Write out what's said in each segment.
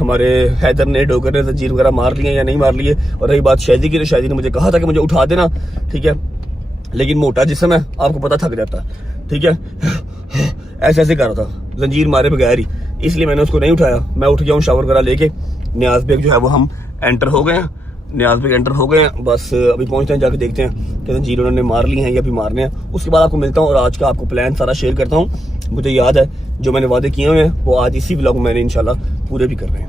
ہمارے حیدر نے ڈوگر نے زنجیر وغیرہ مار لیے یا نہیں مار لیے. اور رہی بات شہزی کی تو شہزی نے مجھے کہا تھا کہ مجھے اٹھا دینا, ٹھیک ہے, لیکن موٹا جسم ہے آپ کو پتہ تھک جاتا ہے, ٹھیک ہے, ایسے ایسے کر رہا تھا زنجیر مارے بغیر ہی, اس لیے میں نے اس کو نہیں اٹھایا. میں اٹھ گیا ہوں شاور وغیرہ لے کے. نیاز بیگ جو ہے وہ ہم انٹر ہو گئے ہیں, نیاز بیگ انٹر ہو گئے ہیں, بس ابھی پہنچتے ہیں, جا کے دیکھتے ہیں کہ زنجیر انہوں نے مار لی ہیں یا بھی مارنے ہیں. اس کے بعد آپ کو ملتا ہوں اور آج کا آپ کو پلان سارا شیئر کرتا ہوں. مجھے یاد ہے جو میں نے وعدے کیے ہوئے ہیں وہ آج اسی ولاگ میں نے انشاءاللہ پورے بھی کر رہے ہیں.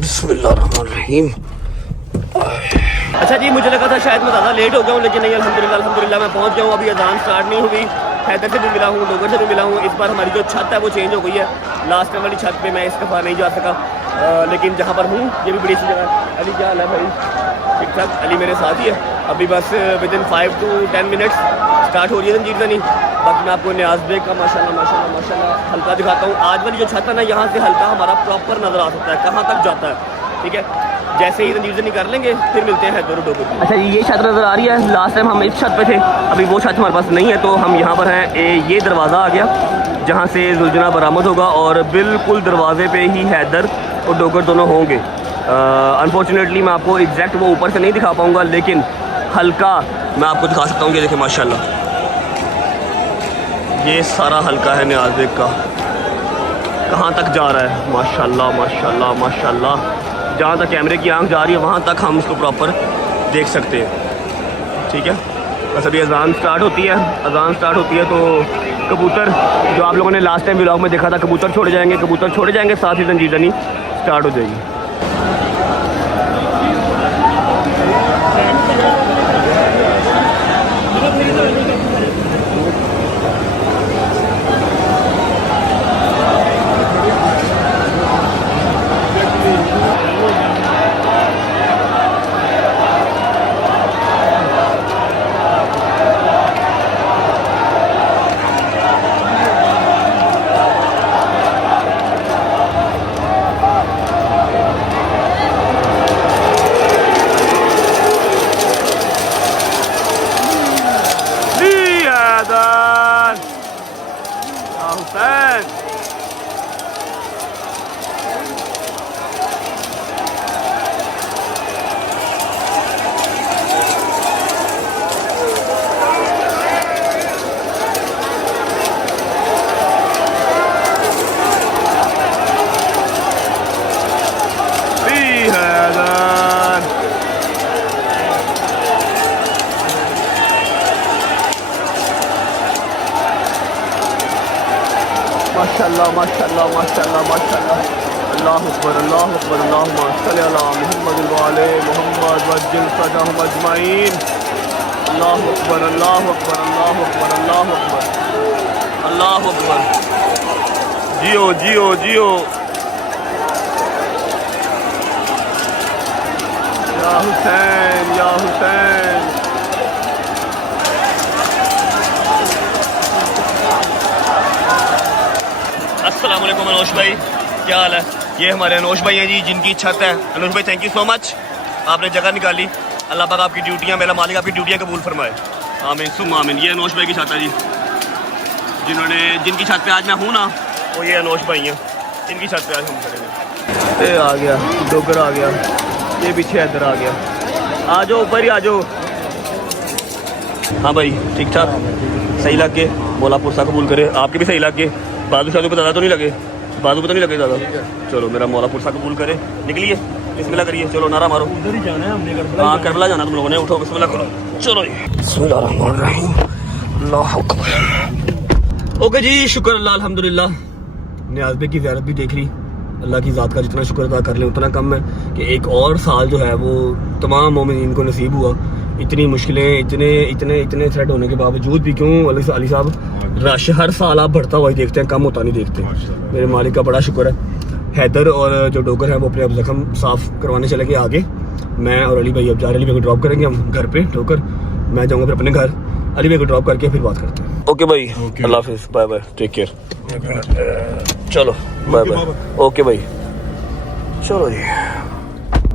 بسم اللہ الرحمن الرحیم. اچھا جی, مجھے لگا تھا شاید میں زیادہ لیٹ ہو گیا ہوں, لیکن نہیں, الحمدللہ میں پہنچ گیا ہوں. ابھی اذان سٹارٹ نہیں ہوئی. حیدر سے بھی ملا ہوں, ڈوگر سے بھی ملا ہوں. اس بار ہماری جو چھت ہے وہ چینج ہو گئی ہے. لاسٹ ٹائم والی چھت پہ میں اس دفعہ نہیں جا سکا, لیکن جہاں پر ہوں یہ بھی بڑی سی جگہ ہے. علی کیا حال ہے بھائی؟ ٹھیک ٹھاک. علی میرے ساتھ ہی ہے. ابھی بس ودن 5 to 10 منٹس اسٹارٹ ہو رہی ہے زنجیر زنی. باقی میں آپ کو نیاز بیگ کا ماشاءاللہ ہلکا دکھاتا ہوں. آج والی جو چھت ہے نا, یہاں سے ہلکا ہمارا پراپر نظر آ سکتا ہے کہاں تک جاتا ہے, ٹھیک ہے. جیسے ہی زنجیر زنی کر لیں گے پھر ملتے ہیں حیدر ڈوگر. اچھا جی, یہ چھت نظر آ رہی ہے. لاسٹ ٹائم ہم اس چھت پہ تھے, ابھی وہ چھت ہمارے پاس نہیں ہے, تو ہم یہاں پر ہیں. یہ دروازہ آ گیا جہاں سے زلجنا برآمد ہوگا, اور بالکل دروازے پہ ہی حیدر اور ڈوگر دونوں ہوں گے. انفارچونیٹلی میں آپ کو ایگزیکٹ وہ اوپر سے نہیں دکھا پاؤں گا, لیکن ہلکا میں آپ کو دکھا سکتا ہوں. کہ دیکھیں ماشاءاللہ یہ سارا ہلکا ہے نیاز بیگ کا, کہاں تک جا رہا ہے. ماشاءاللہ جہاں تک کیمرے کی آنکھ جا رہی ہے وہاں تک ہم اس کو پراپر دیکھ سکتے ہیں, ٹھیک ہے. بس ابھی اذان سٹارٹ ہوتی ہے تو کبوتر جو آپ لوگوں نے لاسٹ ٹائم ولاگ میں دیکھا تھا, کبوتر چھوڑے جائیں گے, ساتھ ہی زنجیر زنی سٹارٹ ہو جائے گی. ماشاءاللہ. اللہ اکبر, اللہم صلی علی محمد وعلی محمد وعجل فرجہم اجمعین. اللہ اکبر. جیو. یا حسین. السلام علیکم انوش بھائی, کیا حال ہے؟ یہ ہمارے انوش بھائی ہیں جی, جن کی چھت ہے. انوش بھائی تھینک یو سو مچ, آپ نے جگہ نکالی. اللہ پاک آپ کی ڈیوٹیاں, میرا مالک آپ کی ڈیوٹیاں قبول فرمائے, آمین ثم آمین. یہ انوش بھائی کی چھت ہے جی, جن کی چھت پہ آج میں ہوں نا, وہ یہ انوش بھائی ہیں, ان کی چھت پہ آج ہم کریں گے. یہ آ گیا ڈوگر, آ گیا, یہ پیچھے ادھر آ گیا. آ جاؤ اوپر ہی آ جاؤ. ہاں بھائی ٹھیک ٹھاک, صحیح لگ کے, مولا پرسا قبول کرے. آپ کے بھی صحیح لگ کے, بازو شادو پہ زیادہ تو نہیں لگے, بازو پہ تو نہیں لگے زیادہ. چلو میرا مولا پرسا قبول کرے. نکلیے, بسم اللہ کریے, چلو نعرہ مارو. ادھر ہی جانا ہے ہم نے, ہاں کربلا جانا تم لوگوں نے. اٹھو بسم اللہ کرو, چلو بسم اللہ الرحمن الرحیم. اللہ اکبر. اوکے جی, شکر اللہ الحمدللہ. نیاز بیگ کی زیارت بھی دیکھ لی. اللہ کی ذات کا جتنا شکر ادا کر لیں اتنا کم ہے کہ ایک اور سال جو ہے وہ تمام مومنین کو نصیب ہوا. اتنی مشکلیں, اتنے تھریٹ ہونے کے باوجود بھی, کیوں علی صاحب, رش ہر سال آپ بڑھتا ہوا ہی دیکھتے ہیں, کم ہوتا نہیں دیکھتے. میرے مالک کا بڑا شکر ہے. حیدر اور جو ڈوگر ہیں وہ اپنے اب زخم صاف کروانے چلے گئے آگے. میں اور علی بھائی اب جا رہے ہیں, علی بھائی کو ڈراپ کریں گے ہم گھر پہ. ڈوگر میں جاؤں گا پھر اپنے گھر, علی بھائی کو ڈراپ کر کے پھر بات کرتے ہیں. اوکے بھائی, اللہ حافظ, بائے بائے, ٹیک کیئر. چلو بائے بائے. اوکے بھائی, چلو جی.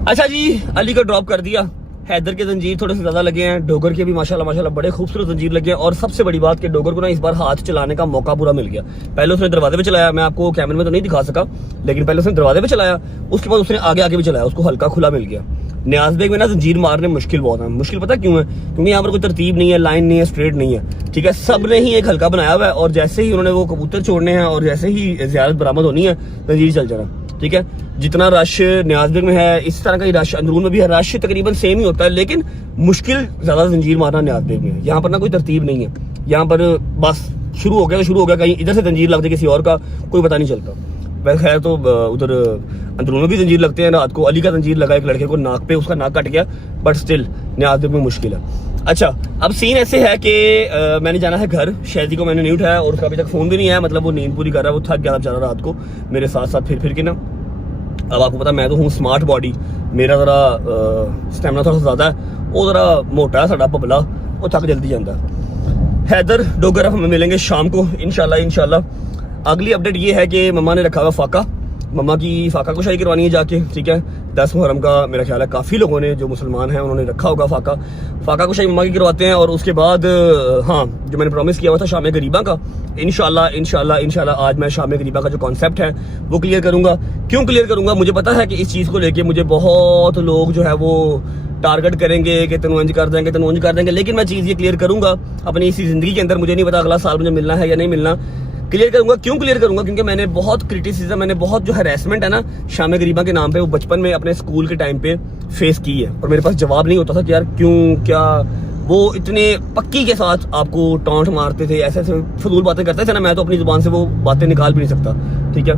اچھا جی, علی کو ڈراپ کر دیا. حیدر کے زنجیر تھوڑے سے زیادہ لگے ہیں, ڈوگر کے بھی ماشاءاللہ بڑے خوبصورت زنجیر لگے ہیں. اور سب سے بڑی بات کہ ڈوگر کو نا اس بار ہاتھ چلانے کا موقع پورا مل گیا. پہلے اس نے دروازے پہ چلایا, میں آپ کو کیمرے میں تو نہیں دکھا سکا, لیکن پہلے اس نے دروازے پہ چلایا, اس کے بعد اس نے آگے بھی چلایا, اس کو ہلکا کھلا مل گیا. نیاز بیگ میں نا زنجیر مارنے مشکل بہت ہے. مشکل پتہ کیوں ہے؟ کیونکہ یہاں پر کوئی ترتیب نہیں ہے, لائن نہیں ہے, اسٹریٹ نہیں ہے, ٹھیک ہے. سب نے ہی ایک ہلکا بنایا ہوا ہے, اور جیسے ہی انہوں نے وہ کبوتر چھوڑنے ہیں اور جیسے ہی زیارت برآمد ہونی ہے زنجیر چل جانا, ٹھیک ہے. جتنا رش نیاز بیگ میں ہے اس طرح کا ہی رش اندرون میں بھی ہے. رش تقریباً سیم ہی ہوتا ہے, لیکن مشکل زیادہ زنجیر مارنا نیاز بیگ میں ہے. یہاں پر نا کوئی ترتیب نہیں ہے, یہاں پر بس شروع ہو گیا, کہیں ادھر سے زنجیر لگ جائے کسی اور کا, کوئی پتہ نہیں چلتا. ویسے خیر تو ادھر اندرون میں بھی زنجیر لگتے ہیں. رات کو علی کا زنجیر لگا ایک لڑکے کو ناک پہ, اس کا ناک کٹ گیا, بٹ اسٹل نیاز بیگ میں مشکل ہے. اچھا, اب سین ایسے ہے کہ میں نے جانا ہے گھر. شہزی کو میں نے نہیں اٹھایا اور اس کا ابھی تک فون بھی نہیں آیا, مطلب وہ نیند پوری کر رہا ہے, وہ تھک گیا تھا بیچارہ رات کو میرے ساتھ پھر کے نا. اب آپ کو پتا میں تو ہوں اسمارٹ باڈی, میرا ذرا اسٹیمنا تھوڑا سا زیادہ ہے, وہ ذرا موٹا ہے ساڈا پبلا, وہ تھک جلدی جاتا ہے. حیدر ڈوگر ہم ملیں گے شام کو انشاءاللہ. اگلی اپڈیٹ یہ ہے کہ مما نے رکھا ہوا فاقہ, مما کی فاقہ کشائی کروانی ہے جا کے, ٹھیک ہے. 10 محرم کا میرا خیال ہے کافی لوگوں نے جو مسلمان ہیں انہوں نے رکھا ہوگا فاقہ کشائی مما کی کرواتے ہیں. اور اس کے بعد ہاں, جو میں نے پرومس کیا ہوا تھا شام غریبہ کا, انشاءاللہ آج میں شام غریبہ کا جو کانسیپٹ ہے وہ کلیئر کروں گا. کیوں کلیئر کروں گا؟ مجھے پتا ہے کہ اس چیز کو لے کے مجھے بہت لوگ جو ہے وہ ٹارگٹ کریں گے کہ تنوانج کر دیں گے, لیکن میں چیز یہ کلیئر کروں گا اپنی اسی زندگی کے اندر. مجھے نہیں پتا اگلا سال مجھے ملنا ہے یا نہیں ملنا, کلیئر کروں گا. کیوں کلیئر کروں گا؟ کیونکہ میں نے بہت کرٹیسزم, میں نے بہت جو ہیراسمنٹ ہے نا شام غریبہ کے نام پہ, وہ بچپن میں اپنے اسکول کے ٹائم پہ فیس کی ہے, اور میرے پاس جواب نہیں ہوتا تھا کہ یار کیوں, کیا. وہ اتنے پکی کے ساتھ آپ کو ٹانٹ مارتے تھے, ایسے فضول باتیں کرتے تھے نا, میں تو اپنی زبان سے وہ باتیں نکال بھی نہیں سکتا, ٹھیک ہے.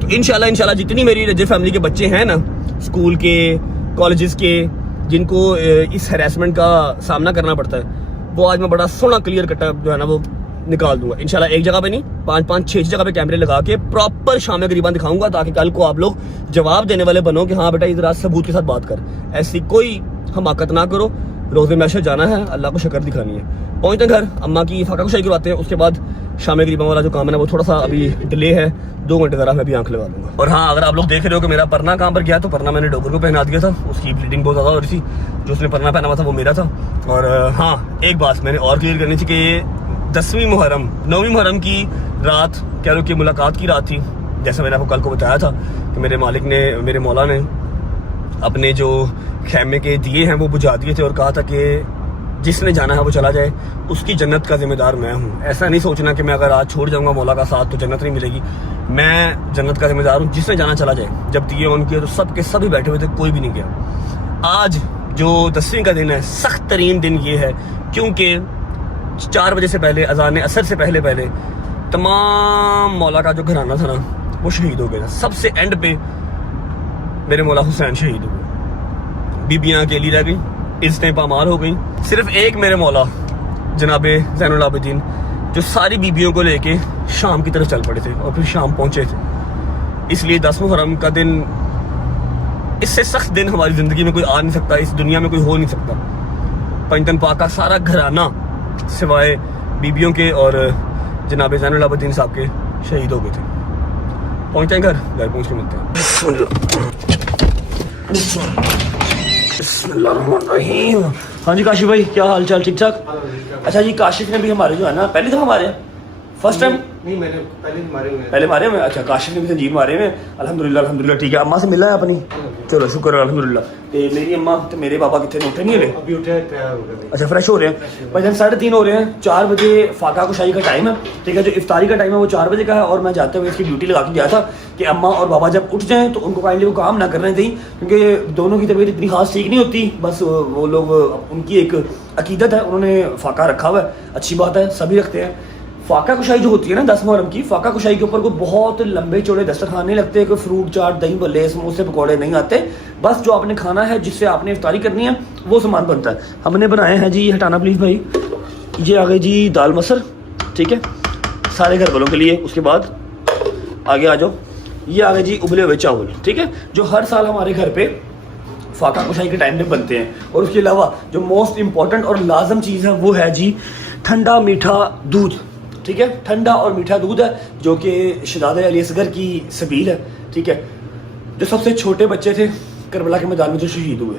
تو انشاءاللہ جتنی میری رجر فیملی کے بچے ہیں نا, اسکول کے, کالجز کے, جن کو اس ہیراسمنٹ کا سامنا کرنا پڑتا ہے, وہ آج میں بڑا سونا کلیئر کٹا جو ہے نا وہ نکال دوں گا انشاءاللہ. ایک جگہ پہ نہیں, 5-6 جگہ پہ کیمرے لگا کے پراپر شام غریبہ دکھاؤں گا, تاکہ کل کو آپ لوگ جواب دینے والے بنو کہ ہاں بیٹا اس رات ثبوت کے ساتھ بات کر, ایسی کوئی حماقت نہ کرو. روزے میں جانا ہے, اللہ کو شکر دکھانی ہے. پہنچتے ہیں گھر, اماں کی فاقہ کشائی کرواتے ہیں, اس کے بعد شام غریبہ والا جو کام ہے وہ تھوڑا سا ابھی ڈیلے ہے, 2 گھنٹے ذرا میں بھی آنکھ لگا دوں گا. اور ہاں, اگر آپ لوگ دیکھ رہے ہو کہ میرا پرنا کہاں پر گیا, تو پرنا میں نے ڈوگر کو پہنا دیا تھا, اس کی بلیڈنگ بہت زیادہ ہو رہی تھی. جو اس نے پرنا پہنا ہوا تھا وہ میرا تھا. اور ہاں, ایک بات میں نے اور کلیئر کرنی تھی کہ 9 محرم کی رات کہہ لو کہ ملاقات کی رات تھی. جیسا میں نے آپ کو کل کو بتایا تھا کہ میرے مالک نے, میرے مولا نے اپنے جو خیمے کے دیے ہیں وہ بجھا دیے تھے, اور کہا تھا کہ جس نے جانا ہے وہ چلا جائے, اس کی جنت کا ذمہ دار میں ہوں. ایسا نہیں سوچنا کہ میں اگر آج چھوڑ جاؤں گا مولا کا ساتھ تو جنت نہیں ملے گی. میں جنت کا ذمہ دار ہوں, جس نے جانا چلا جائے. جب دیے ان کے تو سب کے سب ہی بیٹھے ہوئے تھے, کوئی بھی نہیں گیا. آج جو 10ویں کا دن ہے, سخت ترین دن یہ ہے کیونکہ 4 بجے سے پہلے, اذان عصر سے پہلے تمام مولا کا جو گھرانہ تھا نا وہ شہید ہو گیا تھا. سب سے اینڈ پہ میرے مولا حسین شہید ہو گئے, بیبیاں اکیلی رہ گئی, عزتیں پامال ہو گئیں. صرف ایک میرے مولا جناب زین العابدین جو ساری بیبیوں کو لے کے شام کی طرف چل پڑے تھے اور پھر شام پہنچے تھے. اس لیے 10 محرم کا دن, اس سے سخت دن ہماری زندگی میں کوئی آ نہیں سکتا, اس دنیا میں کوئی ہو نہیں سکتا. پنجتن پاک کا سارا گھرانہ سوائے بیبیوں کے اور جناب زین العابدین صاحب کے شہید ہو گئے تھے. پہنچتے ہیں گھر پہنچ کے ملتے ہیں. بسم اللہ الرحمن الرحیم. ہاں جی کاشف بھائی, کیا حال چال؟ ٹھیک ٹھاک. اچھا جی, کاشف نے بھی ہمارے جو ہے نا پہلے تو ہمارے فرسٹ ٹائم نہیں, میں نے پہلے مارے ہوئے. اچھا, کاشف نے بھی زنجیر مارے ہوئے, الحمدللہ. ٹھیک ہے, اماں سے ملا ہے اپنی, چلو شکر الحمدللہ. میری اماں تو میرے پاپا کتنے اٹھے نہیں رہے, ابھی اٹھے تیار ہو گئے. اچھا, فریش ہو رہے ہیں. بھائی جان 3:30 ہو رہے ہیں, 4 بجے فاقہ کشائی کا ٹائم ہے, ٹھیک ہے. جو افطاری کا ٹائم ہے وہ 4 بجے کا ہے, اور میں جاتے ہوئے اس کی ڈیوٹی لگا کے گیا تھا کہ اماں اور بابا جب اٹھ جائیں تو ان کو کائنڈلی وہ کام نہ کرنے دیں, کیونکہ دونوں کی طبیعت اتنی خاص ٹھیک نہیں ہوتی. بس وہ لوگ, ان کی ایک عقیدت ہے, انہوں نے فاقہ رکھا ہوا ہے, اچھی بات ہے, سبھی رکھتے ہیں. فاقہ کشائی جو ہوتی ہے نا 10 محرم کی, فاقہ کشائی کے اوپر کوئی بہت لمبے چوڑے دسترخوان نہیں لگتے, کوئی فروٹ چاٹ, دہی بلے, سموسے, پکوڑے نہیں آتے. بس جو آپ نے کھانا ہے, جس سے آپ نے افطاری کرنی ہے, وہ سامان بنتا ہے. ہم نے بنائے ہیں جی, ہٹانا پلیز بھائی, یہ آ گئے جی دال مسر, ٹھیک ہے, سارے گھر والوں کے لیے. اس کے بعد آگے آ جاؤ, یہ آ گئے جی ابلے ہوئے چاول, ٹھیک ہے, جو ہر سال ہمارے گھر پہ فاقہ کشائی کے ٹائم پہ بنتے ہیں. اور اس کے علاوہ جو موسٹ امپورٹنٹ اور لازم چیز ہے وہ ہے جی ٹھنڈا میٹھا دودھ, ٹھیک ہے. ٹھنڈا اور میٹھا دودھ ہے جو کہ شہزادہ علی اصغر کی سبیل ہے, ٹھیک ہے, جو سب سے چھوٹے بچے تھے کربلا کے میدان میں جو شہید ہوئے.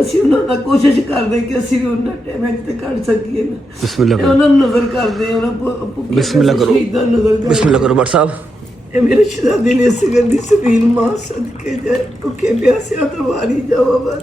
ਅਸੀਂ ਉਹਨਾਂ ਦਾ ਕੋਸ਼ਿਸ਼ ਕਰਦੇ ਕਿ ਅਸੀਂ ਵੀ ਉਹਨਾਂ ਟਾਈਮ ਤੇ ਕੱਢ ਸਕੀਏ ਨਾ। ਬਿਸਮਿਲ੍ਲਾ ਕਰੋ, ਉਹਨਾਂ ਨੂੰ ਨਜ਼ਰ ਕਰਦੇ, ਉਹਨਾਂ ਬਿਸਮਿਲ੍ਲਾ ਕਰੋ, ਸ਼ਹੀਦਾਂ ਨਜ਼ਰ ਕਰਦੇ। ਬਿਸਮਿਲ੍ਲਾ ਕਰੋ ਬਟ ਸਾਹਿਬ। ਇਹ ਮੇਰੇ ਸ਼ਹਿਜ਼ਾਦੇ ਨੇ ਇਸ ਗੱਲ ਦੀ ਸਬੀਲ ਮਾਂ ਸਦਕੇ ਜਾਏ ਭੁੱਖੇ ਪਿਆਸਿਆਂ ਤੋਂ ਵਾਰੀ ਜਾਵਾ ਬਸ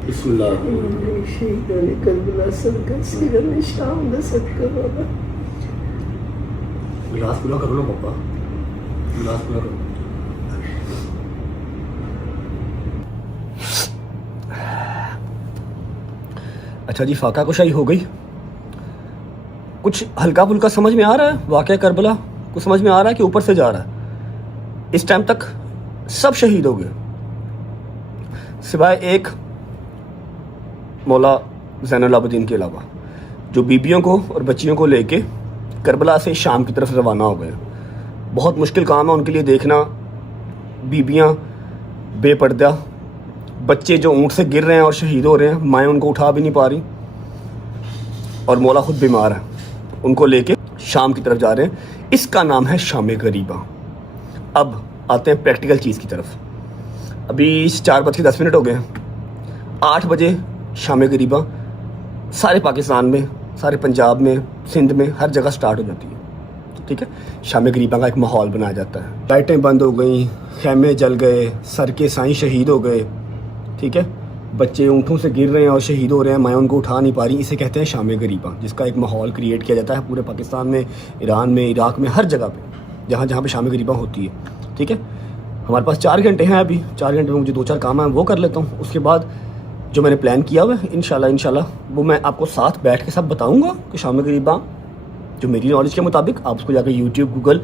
بسم اللہ شہیدان کربلا صدقہ سیرت شام دا صدقہ بابا. گلاس پورا کرو نا پاپا, گلاس پورا کرو. اچھا جی, فاقہ کشائی ہو گئی. کچھ ہلکا پھلکا سمجھ میں آ رہا ہے واقعہ کربلا, کچھ سمجھ میں آ رہا ہے کہ اوپر سے جا رہا ہے. اس ٹائم تک سب شہید ہو گئے سوائے ایک مولا زین العابدین کے علاوہ, جو بیبیوں کو اور بچیوں کو لے کے کربلا سے شام کی طرف روانہ ہو گئے. بہت مشکل کام ہے ان کے لیے دیکھنا, بیبیاں بے پردہ, بچے جو اونٹ سے گر رہے ہیں اور شہید ہو رہے ہیں, مائیں ان کو اٹھا بھی نہیں پا رہی, اور مولا خود بیمار ہے, ان کو لے کے شام کی طرف جا رہے ہیں. اس کا نام ہے شام غریبہ. اب آتے ہیں پریکٹیکل چیز کی طرف. ابھی 4:10 ہو گئے ہیں. 8 بجے شام غریبہ سارے پاکستان میں, سارے پنجاب میں, سندھ میں, ہر جگہ سٹارٹ ہو جاتی ہے. ٹھیک ہے, شام غریبہ کا ایک ماحول بنایا جاتا ہے. لائٹیں بند ہو گئیں, خیمے جل گئے, سر کے سائیں شہید ہو گئے. ٹھیک ہے, بچے اونٹوں سے گر رہے ہیں اور شہید ہو رہے ہیں, مائیں ان کو اٹھا نہیں پا رہی. اسے کہتے ہیں شام غریبہ, جس کا ایک ماحول کریٹ کیا جاتا ہے پورے پاکستان میں, ایران میں, عراق میں, ہر جگہ پہ جہاں جہاں پہ شام غریبہ ہوتی ہے. ٹھیک ہے, ہمارے پاس 4 گھنٹے ہیں. ابھی 4 گھنٹے میں مجھے 2-4 کام ہیں, وہ کر لیتا ہوں. اس کے بعد جو میں نے پلان کیا ہوا ہے انشاءاللہ وہ میں آپ کو ساتھ بیٹھ کے سب بتاؤں گا کہ شام غریبہ جو میری نالج کے مطابق, آپ اس کو جا کے یوٹیوب, گوگل,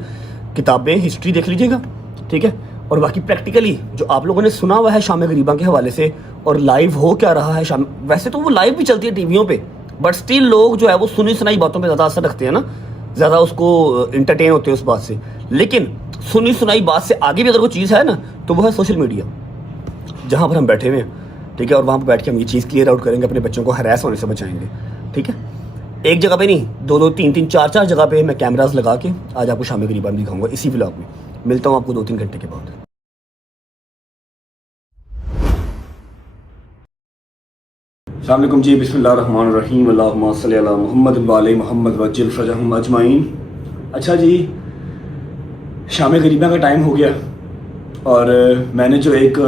کتابیں, ہسٹری دیکھ لیجیے گا. ٹھیک ہے, اور باقی پریکٹیکلی جو آپ لوگوں نے سنا ہوا ہے شام غریبہ کے حوالے سے, اور لائیو ہو کیا رہا ہے شام, ویسے تو وہ لائیو بھی چلتی ہے ٹی ویوں پہ, بٹ اسٹل لوگ جو ہے وہ سنی سنائی باتوں پہ زیادہ اثر رکھتے ہیں نا, زیادہ اس کو انٹرٹین ہوتے ہیں اس بات سے. لیکن سنی سنائی بات سے آگے بھی اگر کوئی چیز ہے نا تو وہ ہے سوشل میڈیا, جہاں پر ہم بیٹھے ہوئے ہیں. ٹھیک ہے, اور وہاں پہ بیٹھ کے ہم یہ چیز کلیئر آؤٹ کریں گے, اپنے بچوں کو ہراس ہونے سے بچائیں گے. ٹھیک ہے, ایک جگہ پہ نہیں, 2-2, 3-3, 4-4 جگہ پہ میں کیمراز لگا کے آج آپ کو شام غریبہ بھی دکھاؤں گا اسی ولاگ میں. ملتا ہوں آپ کو 2-3 گھنٹے کے بعد. السلام علیکم جی, بسم اللہ الرحمن الرحیم, اللہم صلی علی محمد وعلی محمد وعجل فرجہم اجمعین. اچھا جی, شام غریبہ کا ٹائم ہو گیا, اور میں نے جو ایک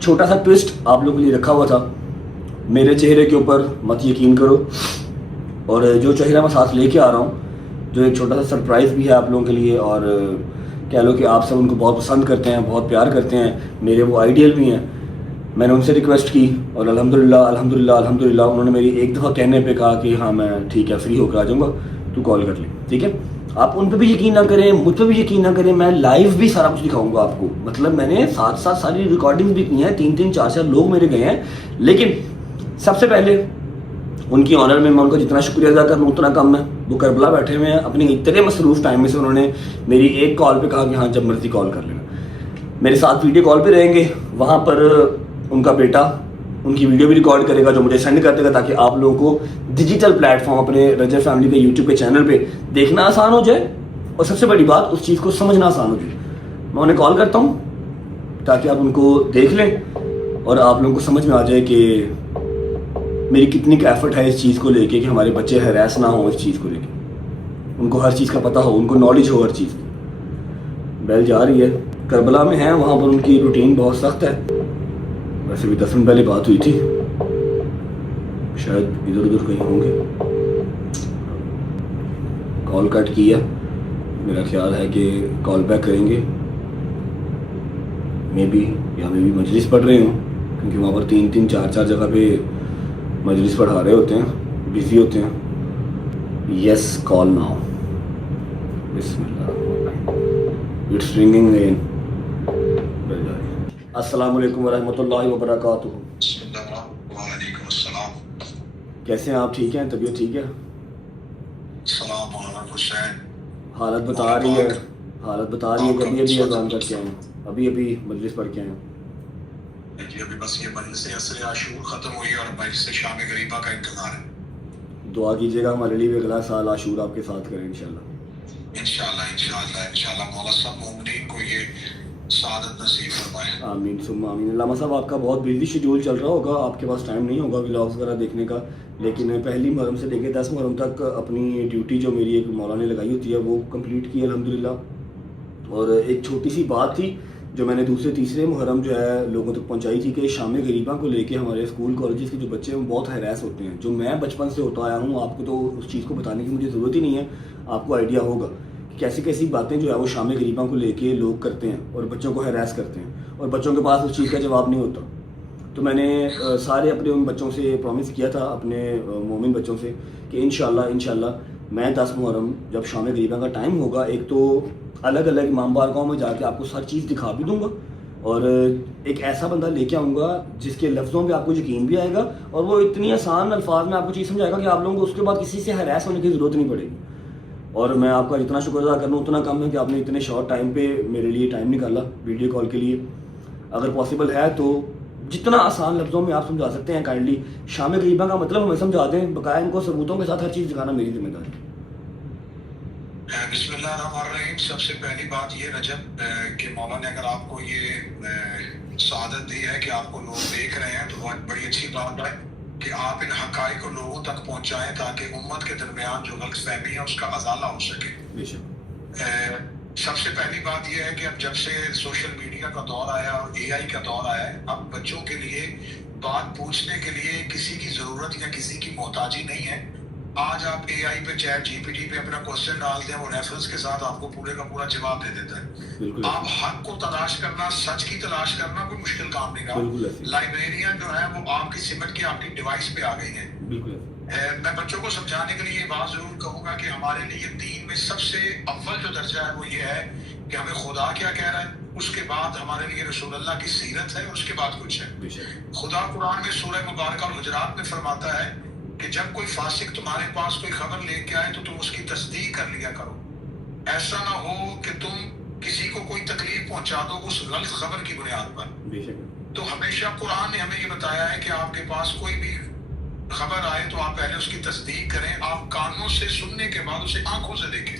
چھوٹا سا ٹوسٹ آپ لوگوں کے لیے رکھا ہوا تھا, میرے چہرے کے اوپر مت یقین کرو, اور جو چہرہ میں ساتھ لے کے آ رہا ہوں, جو ایک چھوٹا سا سرپرائز بھی ہے آپ لوگوں کے لیے, اور کہہ لو کہ آپ سب ان کو بہت پسند کرتے ہیں, بہت پیار کرتے ہیں, میرے وہ آئیڈیل بھی ہیں. میں نے ان سے ریکویسٹ کی اور الحمدللہ انہوں نے میری ایک دفعہ کہنے پہ کہا کہ ہاں میں ٹھیک ہے فری ہو کر آ جاؤں گا, تو کال کر لیں. ٹھیک ہے, آپ ان پہ بھی یقین نہ کریں, مجھ پہ بھی یقین نہ کریں, میں لائیو بھی سارا کچھ دکھاؤں گا آپ کو. مطلب میں نے ساتھ ساری ریکارڈنگ بھی کی ہیں, 3-3, 4-4 لوگ میرے گئے ہیں. لیکن سب سے پہلے ان کی آنر میں ان کا جتنا شکریہ ادا کروں اتنا کم ہے. وہ کربلا بیٹھے ہوئے ہیں, اپنی اتنے مصروف ٹائم میں سے انہوں نے میری ایک کال پہ کہا کہ ہاں جب مرضی کال کر لینا. میرے ساتھ ویڈیو کال پہ رہیں گے, وہاں پر ان کا بیٹا ان کی ویڈیو بھی ریکارڈ کرے گا جو مجھے سینڈ کر دے گا, تاکہ آپ لوگوں کو ڈیجیٹل پلیٹ فارم اپنے رجب فیملی کے یوٹیوب کے چینل پہ دیکھنا آسان ہو جائے, اور سب سے بڑی بات اس چیز کو سمجھنا آسان ہو جائے. میں انہیں کال کرتا ہوں تاکہ آپ ان کو دیکھ لیں اور آپ لوگوں کو سمجھ میں آ جائے کہ میری کتنی کا ایفرٹ ہے اس چیز کو لے کے, کہ ہمارے بچے ہراس نہ ہوں اس چیز کو لے کے, ان کو ہر چیز کا پتہ ہو, ان کو نالج ہو ہر چیز کی. بیل جا رہی ہے, کربلا میں ہیں, وہاں پر ان کی روٹین بہت سخت ہے. ویسے بھی 10 منٹ پہلے بات ہوئی تھی, شاید ادھر ادھر کہیں ہوں گے. کال کٹ کی ہے, میرا خیال ہے کہ کال بیک کریں گے, مے بی مجلس پڑھ رہے ہوں, کیونکہ وہاں پر 3-3, 4-4 جگہ پہ مجلس پڑھا رہے ہوتے ہیں, بزی ہوتے ہیں. یس, کال ناؤ. بسم اللہ, اٹس رنگنگ اگین. السلام علیکم ورحمۃ اللہ وبرکاتہ. وعلیکم السلام. کیسے ہیں آپ, ٹھیک ہیں, طبیعت ٹھیک ہے؟ السلام علیکم حسین. حالت بتا رہی ہے کہ ابھی اذان کر کے آئے, ابھی مجلس پڑھ کے آئے. جی ابھی بس یہ مجلس عصر عاشور ختم ہوئی اور مجلس شام غریبہ کا انتظار ہے. دعا کیجیے گا ہمارے لیے, اگلا سال عاشور آپ کے ساتھ کریں انشاءاللہ. انشاءاللہ مولا سب مومنین کو یہ سعادت نصیب فرمائے. آمین ثم آمین. علامہ صاحب آپ کا بہت بزی شیڈول چل رہا ہوگا, آپ کے پاس ٹائم نہیں ہوگا ولاگز وغیرہ دیکھنے کا, لیکن 1 محرم سے لے کے 10 محرم تک اپنی ڈیوٹی جو میری ایک مولا نے لگائی ہوتی ہے وہ کمپلیٹ کی الحمدللہ. اور ایک چھوٹی سی بات تھی جو میں نے دوسرے تیسرے محرم جو ہے لوگوں تک پہنچائی تھی کہ شام غریباں کو لے کے ہمارے اسکول کالجز کے جو بچے ہیں بہت ہیراس ہوتے ہیں. جو میں بچپن سے ہوتا آیا ہوں, آپ کو تو اس چیز کو بتانے کی مجھے ضرورت ہی نہیں ہے, آپ کو آئیڈیا ہوگا کہ کیسی کیسی باتیں جو ہے وہ شام غریباں کو لے کے لوگ کرتے ہیں اور بچوں کو ہیراس کرتے ہیں, اور بچوں کے پاس اس چیز کا جواب نہیں ہوتا. تو میں نے سارے اپنے ان بچوں سے پرومس کیا تھا, اپنے مومن بچوں سے, کہ انشاءاللہ میں 10 محرم جب شام غریباں کا ٹائم ہوگا, ایک تو الگ الگ امام بارگاہوں میں جا کے آپ کو ہر چیز دکھا بھی دوں گا, اور ایک ایسا بندہ لے کے آؤں گا جس کے لفظوں پہ آپ کو یقین بھی آئے گا, اور وہ اتنی آسان الفاظ میں آپ کو چیز سمجھائے گا کہ آپ لوگوں کو اس کے بعد کسی سے ہیراس ہونے کی ضرورت نہیں پڑے گی. اور میں آپ کا جتنا شکر ادا کروں اتنا کم ہے کہ آپ نے اتنے شارٹ ٹائم پہ میرے لیے ٹائم نکالا ویڈیو کال کے لیے. اگر پاسبل ہے تو جتنا آسان لفظوں میں آپ سمجھا سکتے ہیں کائنڈلی شام غریباں کا مطلب ہمیں سمجھا دیں, بقایا ان کو ثبوتوں کے ساتھ ہر چیز دکھانا میری ذمہ داری. بسم اللہ الرحمن الرحیم. سب سے پہلی بات یہ رجب کہ مولا نے اگر آپ کو یہ سعادت دی ہے کہ آپ کو لوگ دیکھ رہے ہیں تو بڑی اچھی بات ہے کہ آپ ان حقائق کو لوگوں تک پہنچائیں تاکہ امت کے درمیان جو غلط فہمی ہے اس کا ازالہ ہو سکے. سب سے پہلی بات یہ ہے کہ اب جب سے سوشل میڈیا کا دور آیا اور اے آئی کا دور آیا ہے, اب بچوں کے لیے بات پوچھنے کے لیے کسی کی ضرورت یا کسی کی محتاجی نہیں ہے. آج آپ اے آئی پہ چیٹ جی پی ٹی پہ اپنا کوشچن ڈالتے ہیں, وہ ریفرنس کے ساتھ آپ کو پورے کا پورا جواب دے دیتا ہے. آپ حق کو تلاش کرنا, سچ کی تلاش کرنا کوئی مشکل کام نہیں رہا. لائبریرین جو ہے وہ آپ کی سمٹ کے آپ کی ڈیوائس پہ آ گئی ہیں. میں بچوں کو سمجھانے کے لیے یہ بات ضرور کہوں گا کہ ہمارے لیے دین میں سب سے اول جو درجہ ہے وہ یہ ہے کہ ہمیں خدا کیا کہہ رہا ہے, اس کے بعد ہمارے لیے رسول اللہ کی سیرت ہے, اور اس کے بعد کچھ ہے. خدا قرآن میں سورہ مبارکہ الحجرات میں فرماتا ہے کہ جب کوئی فاسق تمہارے پاس کوئی خبر لے کے آئے تو تم اس کی تصدیق کر لیا کرو. ایسا نہ ہو کہ تم کسی کو کوئی تکلیف پہنچا دو اس غلط خبر کی بنیاد پر. تو ہمیشہ قرآن نے ہمیں یہ بتایا ہے کہ آپ کے پاس کوئی بھی خبر آئے تو آپ پہلے اس کی تصدیق کریں, آپ کانوں سے سننے کے بعد اسے آنکھوں سے دیکھیں.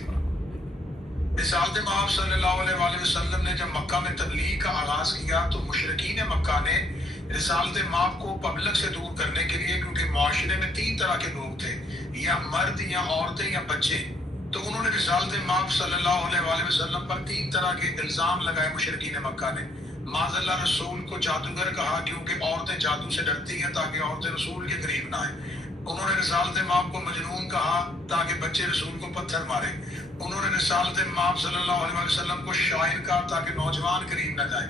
رسالت مآب صلی اللہ علیہ وآلہ وسلم نے جب مکہ میں تبلیغ کا آغاز کیا تو مشرکین مکہ نے رسالت مآب کو پبلک سے دور کرنے کے لیے, کیونکہ معاشرے میں 3 طرح کے لوگ تھے, یا مرد یا عورتیں یا بچے, تو انہوں نے رسالت مآب صلی اللہ علیہ وآلہ وسلم پر 3 طرح کے الزام لگائے. مشرکین مکہ نے معاذ اللہ رسول کو جادوگر کہا کیونکہ عورتیں جادو سے ڈرتی ہیں تاکہ عورتیں رسول کے قریب نہ آئیں. انہوں نے رسالت مآب کو مجنون کہا تاکہ بچے رسول کو پتھر ماریں. انہوں نے رسالت مآب صلی اللہ علیہ وسلم کو شاعر کہا تاکہ نوجوان قریب نہ جائیں.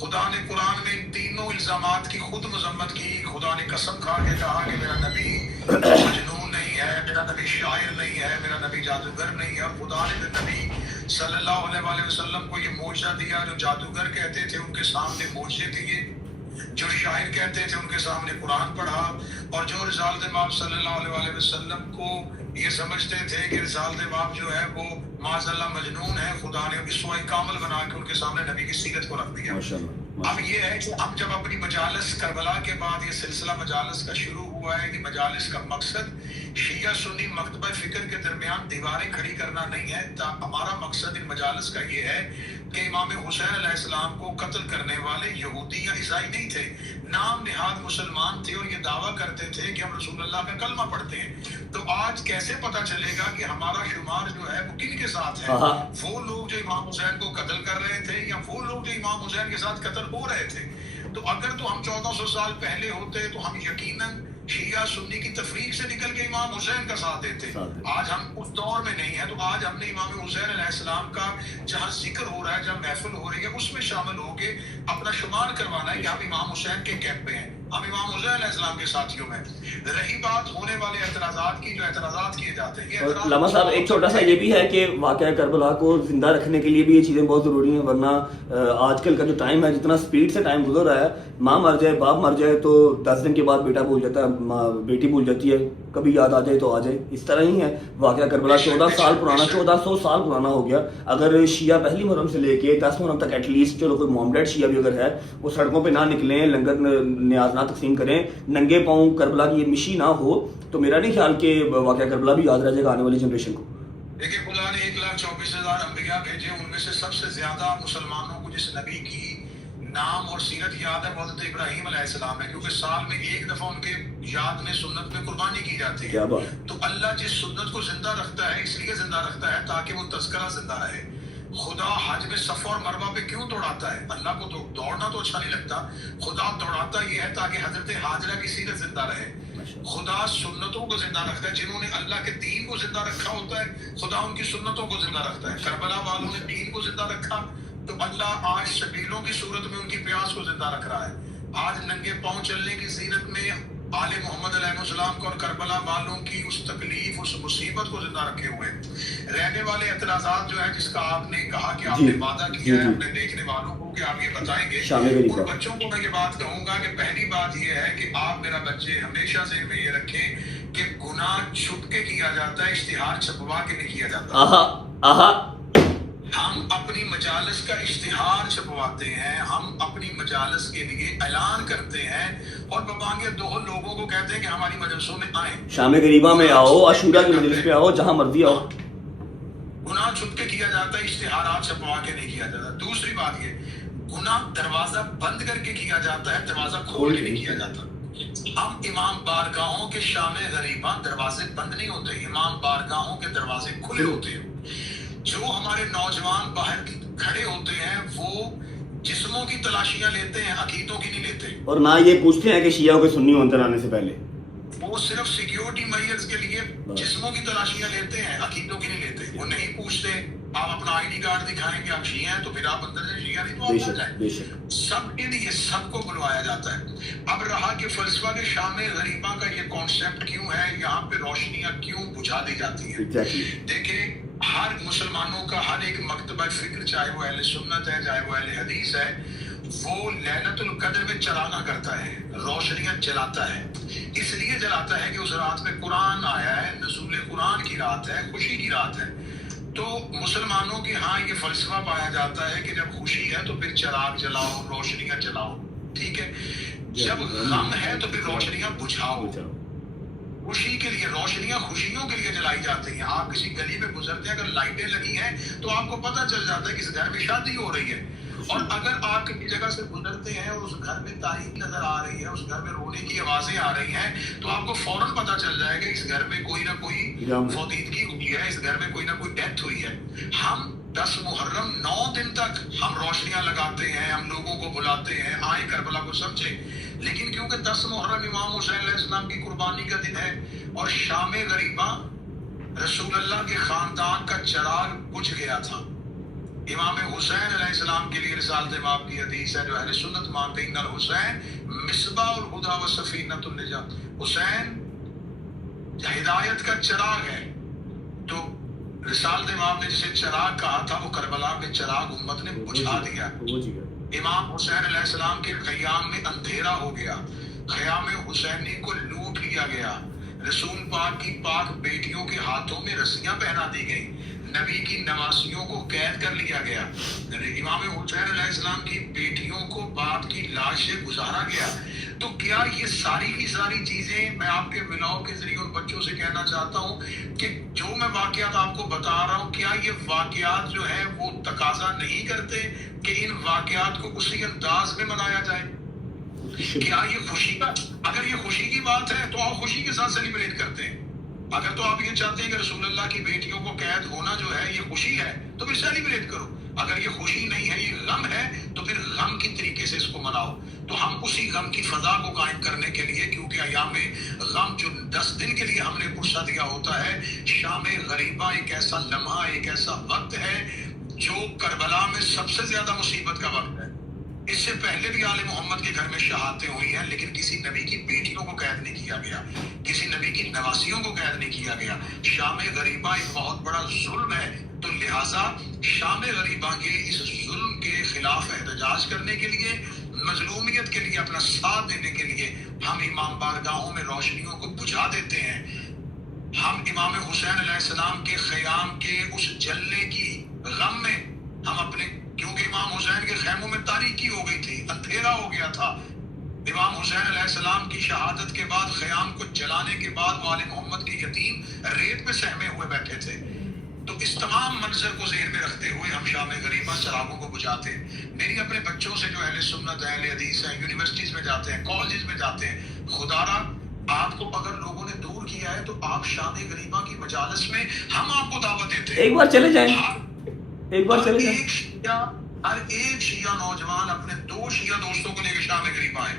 خدا نے قرآن میں ان تینوں الزامات کی خود مذمت کی. خدا نے قسم کھا کے کہا کہ میرا نبی مجنون نہیں ہے, میرا نبی شاعر نہیں ہے, میرا نبی جادوگر نہیں ہے. اور خدا نے نبی صلی اللہ علیہ وآلہ وسلم کو یہ معجزہ دیا, جو جادوگر کہتے تھے ان کے سامنے معجزے دیے, جو شاعر کہتے تھے ان کے سامنے قرآن پڑھا, اور جو رسالت مآب صلی اللہ علیہ وآلہ وسلم کو یہ سمجھتے تھے کہ رسالت مآب جو ہے وہ معاذ اللہ مجنون ہے, خدا نے اسوہ کامل بنا کے ان کے سامنے نبی کی سیرت کو رکھ دیا. اب یہ ہے کہ ہم جب اپنی مجالس کربلا کے بعد یہ سلسلہ مجالس کا شروع ہوا ہے کہ مجالس کا مقصد شیعہ سنی مکتبہ فکر کے درمیان دیواریں کھڑی کرنا نہیں ہے. ہمارا مقصد ان مجالس کا یہ ہے کہ امام حسین علیہ السلام کو قتل کرنے والے یہودی یا عیسائی نہیں تھے, نام نہاد مسلمان تھے, اور یہ دعویٰ کرتے تھے کہ ہم رسول اللہ کا کلمہ پڑھتے ہیں. تو آج کیسے پتہ چلے گا کہ ہمارا شمار جو ہے وہ کن کے ساتھ ہے؟ وہ لوگ جو امام حسین کو قتل کر رہے تھے یا وہ لوگ جو امام حسین کے ساتھ قتل ہو رہے تھے. تو اگر تو ہم 1400 سال پہلے ہوتے تو ہم یقیناً شیعہ سنی کی تفریق سے نکل کے امام حسین کا ساتھ دیتے. آج ہم اس دور میں نہیں ہیں, تو آج ہم نے امام حسین علیہ السلام کا جہاں ذکر ہو رہا ہے, جہاں محفل ہو رہی ہے, اس میں شامل ہو کے اپنا شمار کروانا ہے کہ ہم امام حسین کے کیمپ میں ہیں, ہم امام حسین علیہ السلام کے ساتھیوں میں. رہی بات ہونے والے اعتراضات کی, جو اعتراضات کیے جاتے ہیں, علامہ صاحب ایک چھوٹا سا یہ بھی ہے کہ واقعہ کربلا کو زندہ رکھنے کے لیے بھی یہ چیزیں بہت ضروری ہیں, ورنہ آج کل کا جو ٹائم ہے, جتنا سپیڈ سے ٹائم گزر رہا ہے, ماں مر جائے باپ مر جائے تو 10 دن کے بعد بیٹا بھول جاتا ہے, بیٹی بھول جاتی ہے, کبھی یاد آ جائے تو آ جائے. اس طرح ہی ہے واقعہ کربلا 14 سال پرانا, 1400 سال پرانا ہو گیا. اگر شیعہ پہلی محرم سے لے کے 10 محرم تک ایٹ لیسٹ, چلو کوئی مومڈیڈ شیعہ بھی اگر ہے, وہ سڑکوں پہ نہ نکلیں, لنگر نیاز نہ تقسیم کریں, ننگے پاؤں کربلا کی یہ مشی نہ ہو, تو میرا نہیں خیال کہ واقعہ کربلا بھی یاد رہ جائے گا آنے والی جنریشن کو. دیکھیں خدا نے 1,24,000 انبیاء بھیجے, ان میں سے سب سے زیادہ مسلمانوں کو جس نبی کی نام اور سیرت یاد ہے وہ حضرت ابراہیم علیہ السلام ہے, کیونکہ سال میں 1 دفعہ ان کے یاد میں سنت میں قربانی کی جاتی ہے. تو اللہ جس سنت کو زندہ رکھتا ہے اس لیے زندہ رکھتا ہے تاکہ وہ تذکرہ زندہ رہے. خدا حج میں صفا اور مروہ پہ کیوں دوڑاتا ہے؟ اللہ کو تو دوڑنا تو اچھا نہیں لگتا، خدا دوڑاتا یہ ہے تاکہ حضرت حاجرہ کی سیرت زندہ رہے۔ خدا سنتوں کو زندہ رکھتا ہے، جنہوں نے اللہ کے دین کو زندہ رکھا ہوتا ہے خدا ان کی سنتوں کو زندہ رکھتا ہے۔ کربلا والوں نے دین کو زندہ رکھا تو اللہ آج شبیلوں کی صورت میں ان کی پیاس کو زندہ رکھ رہا ہے۔ آج ننگے پاؤں چلنے کی سیرت میں آل محمد علیہ السلام کو اور کربلا والوں کی اس تکلیف اس مصیبت کو زندہ رکھے ہوئے رہنے والے اعتراضات جو ہے جس کا آپ نے کہا کہ آپ نے وعدہ کیا ہے اپنے دیکھنے والوں کو کہ آپ یہ بتائیں گے، ان بچوں کو میں یہ بات کہوں گا کہ پہلی بات یہ ہے کہ آپ میرا بچے ہمیشہ ذہن میں یہ رکھیں کہ گناہ چھپ کے کیا جاتا ہے، اشتہار چھپوا کے نہیں کیا جاتا۔ ہم اپنی مجالس کا اشتہار چھپواتے ہیں، ہم اپنی مجالس کے لیے اعلان کرتے ہیں اور ببانگے دو لوگوں کو کہتے ہیں کہ ہماری مجلسوں میں آئیں، شام غریبہ میں آؤ، عاشورہ کی مجلس پہ آؤ، جہاں مرضی آؤ۔ گناہ چھپ کے کیا جاتا ہے، اشتہارات چھپوا کے نہیں کیا جاتا۔ دوسری بات یہ، گناہ دروازہ بند کر کے کیا جاتا ہے، دروازہ کھول کے نہیں کیا جاتا۔ ہم امام بارگاہوں کے شام غریبہ دروازے بند نہیں ہوتے، امام بارگاہوں کے دروازے کھلے ہوتے ہیں۔ جو ہمارے نوجوان باہر کھڑے ہوتے ہیں وہ جسموں کی تلاشیاں لیتے ہیں، عقیدوں کی نہیں لیتے، اور نہ یہ پوچھتے ہیں کہ شیعہ کے سنی اندر آنے سے پہلے، وہ صرف سیکیورٹی میئرز کے لیے جسموں کی تلاشیاں لیتے ہیں، عقیدوں کی نہیں لیتے۔ وہ نہیں پوچھتے آپ اپنا آئی ڈی کارڈ دکھائیں کہ آپ شیعہ ہیں تو پھر آپ اندر سے شیعہ نہیں تو آپ نہ جائیں۔ سب کے لیے سب کو بلوایا جاتا ہے۔ اب رہا کہ فلسفہ کے شام غریبہ کا یہ کانسیپٹ کیوں ہے، یہاں پہ روشنیاں کیوں بجھا دی جاتی ہیں؟ دیکھیں ہر مسلمانوں کا ہر ایک مکتبہ فکر، چاہے وہ اہل سنت ہے چاہے وہ اہل حدیث ہے، وہ لیلۃ القدر میں چراغاں کرتا ہے، روشنیاں جلاتا ہے۔ اس لیے جلاتا ہے کہ اس رات میں قرآن آیا ہے، نزول قرآن کی رات ہے، خوشی کی رات ہے۔ تو مسلمانوں کے ہاں یہ فلسفہ پایا جاتا ہے کہ جب خوشی ہے تو پھر چراغ جلاؤ، روشنیاں جلاؤ، ٹھیک ہے۔ جب غم ہے تو پھر روشنیاں بجھاؤ۔ خوشی کے لیے روشنیاں خوشیوں کے لیے جلائی جاتی ہیں۔ آپ کسی گلی میں گزرتے ہیں، اگر لائٹیں لگی ہیں تو آپ کو پتہ چل جاتا ہے کہ اس گھر میں شادی ہو رہی ہے، اور اگر آپ کسی جگہ سے گزرتے ہیں اور اس گھر میں تاریکی نظر آ رہی ہے، اس گھر میں رونے کی آوازیں آ رہی ہیں، تو آپ کو فوراً پتہ چل جائے گا اس گھر میں کوئی نہ کوئی فوتیدگی ہوئی ہے، اس گھر میں کوئی نہ کوئی ڈیتھ ہوئی ہے۔ ہم 10 محرم 9 دن تک ہم روشنیاں لگاتے ہیں، ہم لوگوں کو بلاتے ہیں آئیں کربلا کو سمجھیں، لیکن کیونکہ 10 محرم امام حسین علیہ السلام کی قربانی کا دن ہے اور شام غریبہ رسول اللہ کے خاندان کا چراغ بجھ گیا تھا۔ امام حسین علیہ السلام کے لیے رسالت امام کی حدیث ہے جو اہل سنت مانتے ہیں، ان الحسین مصباح الہدی و سفینۃ النجات، حسین ہدایت کا چراغ ہے۔ تو رسالت امام نے جسے چراغ کہا تھا وہ کربلا میں چراغ امت نے بجھا دیا۔ امام حسین علیہ السلام کے قیام میں اندھیرا ہو گیا، خیام حسینی کو لوٹ لیا گیا، رسول پاک کی پاک بیٹیوں کے ہاتھوں میں رسیاں پہنا دی گئیں، نبی کی نواسیوں کو قید کر لیا گیا، امام حسین علیہ السلام کی بیٹیوں کو باپ کی لاش سے گزارا گیا۔ تو کیا یہ ساری کی ساری چیزیں میں آپ کے ولاؤ کے ذریعے ان بچوں سے کہنا چاہتا ہوں کہ جو میں واقعات آپ کو بتا رہا ہوں، کیا یہ واقعات جو ہے وہ تقاضا نہیں کرتے کہ ان واقعات کو اسی انداز میں منایا جائے؟ کیا یہ خوشی کا، اگر یہ خوشی کی بات ہے تو آپ خوشی کے ساتھ سیلیبریٹ کرتے ہیں۔ اگر تو آپ یہ چاہتے ہیں کہ رسول اللہ کی بیٹیوں کو قید ہونا جو ہے یہ خوشی ہے تو پھر سیلیبریٹ کرو۔ اگر یہ خوشی نہیں ہے، یہ غم ہے، تو پھر غم کی طریقے سے اس کو مناؤ۔ تو ہم اسی غم کی فضا کو قائم کرنے کے لیے، کیونکہ ایام غم جو 10 دن کے لیے ہم نے پرسہ دیا ہوتا ہے، شام غریبہ ایک ایسا لمحہ، ایک ایسا وقت ہے جو کربلا میں سب سے زیادہ مصیبت کا وقت ہے۔ اس سے پہلے بھی آل محمد کے گھر میں شہادتیں ہوئی ہیں، لیکن کسی نبی کی بیٹیوں کو قید نہیں کیا گیا، کسی نبی کی نواسیوں کو قید نہیں کیا گیا۔ شام غریبہ ایک بہت بڑا ظلم ہے، تو لہٰذا شام غریبہ کے اس ظلم کے خلاف احتجاج کرنے کے لیے، مظلومیت کے لیے اپنا ساتھ دینے کے لیے ہم امام بارگاہوں میں روشنیوں کو بجھا دیتے ہیں۔ ہم امام حسین علیہ السلام کے خیام کے اس جلنے کی غم میں ہم اپنے، کیونکہ امام حسین کے خیموں میں تاریکی ہو گئی تھی، اندھیرا ہو گیا تھا۔ امام حسین علیہ السلام کی شہادت کے بعد خیام کو جلانے کے بعد والد محمد کے یتیم ریت میں سہمے ہوئے بیٹھے تھے۔ تو اس تمام منظر کو ذہن میں رکھتے ہوئے ہم شام غریبہ چراغوں کو بجھاتے ہیں۔ میری اپنے بچوں سے جو اہل سنت ہے، اہل حدیث ہیں، یونیورسٹیز میں جاتے ہیں، کالجز میں جاتے ہیں، خدا را آپ کو اگر لوگوں نے دور کیا ہے تو آپ شام غریبہ کی مجالس میں ہم آپ کو دعوت دیتے ہیں، ایک بار چلے جائیں، ایک بار چلے جائیں. ہر ایک شیعہ نوجوان اپنے 2 شیعہ دوستوں کو لے کے شام غریب آئے,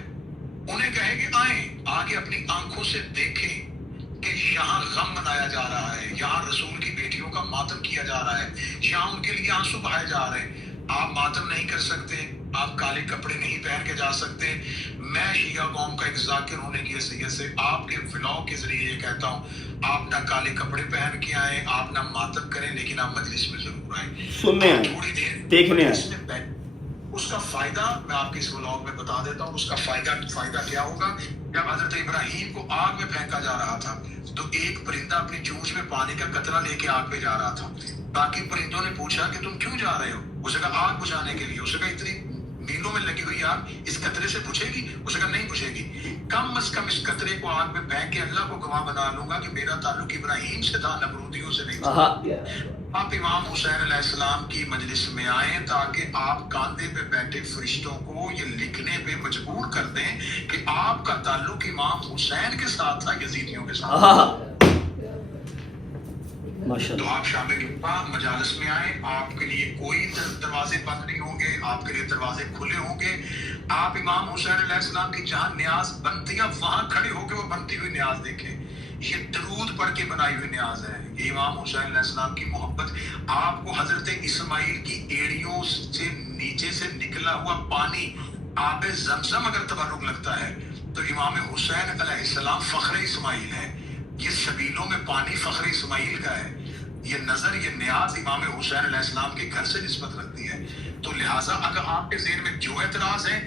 انہیں کہے کہ آئیں, آگے اپنی آنکھوں سے دیکھیں کہ یہاں غم منایا جا رہا ہے, یہاں رسول کی بیٹیوں کا ماتم کیا جا رہا ہے, یہاں ان کے لیے آنسو بہائے جا رہے ہیں. آپ ماتم نہیں کر سکتے, آپ کالے کپڑے نہیں پہن کے جا سکتے. میں شیعہ قوم کا ایک ذاکر ہونے کی حیثیت سے آپ کے ولاگ کے ذریعے یہ کہتا ہوں, آپ نہ کالے کپڑے پہن کے آئیں, آپ نہ ماتم کریں, لیکن آپ مجلس میں ضرور آئیں, سننے آئیں, تھوڑی دیر دیکھنے آئیں. اس کا فائدہ میں آپ کے اس ولاگ میں بتا دیتا ہوں. اس کا فائدہ کیا ہوگا؟ جب حضرت ابراہیم کو آگ میں پھینکا جا رہا تھا تو ایک پرندہ اپنی چونچ میں پانی کا قطرہ لے کے آگ پہ جا رہا تھا. باقی پرندوں نے پوچھا کہ تم کیوں جا رہے ہو؟ اسے کہا آگ بجھانے کے لیے. اسے کہا اتنی میلوں میں لگی ہوئی آگ اس قطرے سے بجھے گی؟ اسے کہا نہیں بجھے گی. کم از کم اس قطرے کو آگ میں پھینک کے اللہ کو گواہ بنا لوں گا کہ میرا تعلق ابراہیم سے تھا, نمرودیوں سے نہیں تھا. آپ امام حسین علیہ السلام کی مجلس میں آئیں تاکہ آپ کاندھے پہ بیٹھے فرشتوں کو یہ لکھنے پہ مجبور کر دیں کہ آپ کا تعلق امام حسین کے ساتھ تھا, یزیدیوں کے ساتھ. تو آپ شام غریبہ مجالس میں آئیں, آپ کے لیے کوئی دروازے بند نہیں ہوں گے, آپ کے لیے دروازے کھلے ہوں گے. آپ امام حسین علیہ السلام کی جہاں نیاز بنتی ہے وہاں کھڑے ہو کے وہ بنتی ہوئی نیاز دیکھیں. یہ درود پڑھ کے بنائی ہوئی نیاز ہے. یہ امام حسین علیہ السلام کی محبت. آپ کو حضرت اسماعیل کی ایڑیوں سے نیچے سے نکلا ہوا پانی آب زمزم اگر تبرک لگتا ہے تو امام حسین علیہ السلام فخر اسماعیل ہے. یہ سبیلوں میں پانی فخر اسماعیل کا ہے. یہ نظر, یہ نیاز امام حسین علیہ السلام کے گھر سے نسبت رکھتی ہے. تو لہٰذا اگر آپ کے ذہن میں جو اعتراض ہے,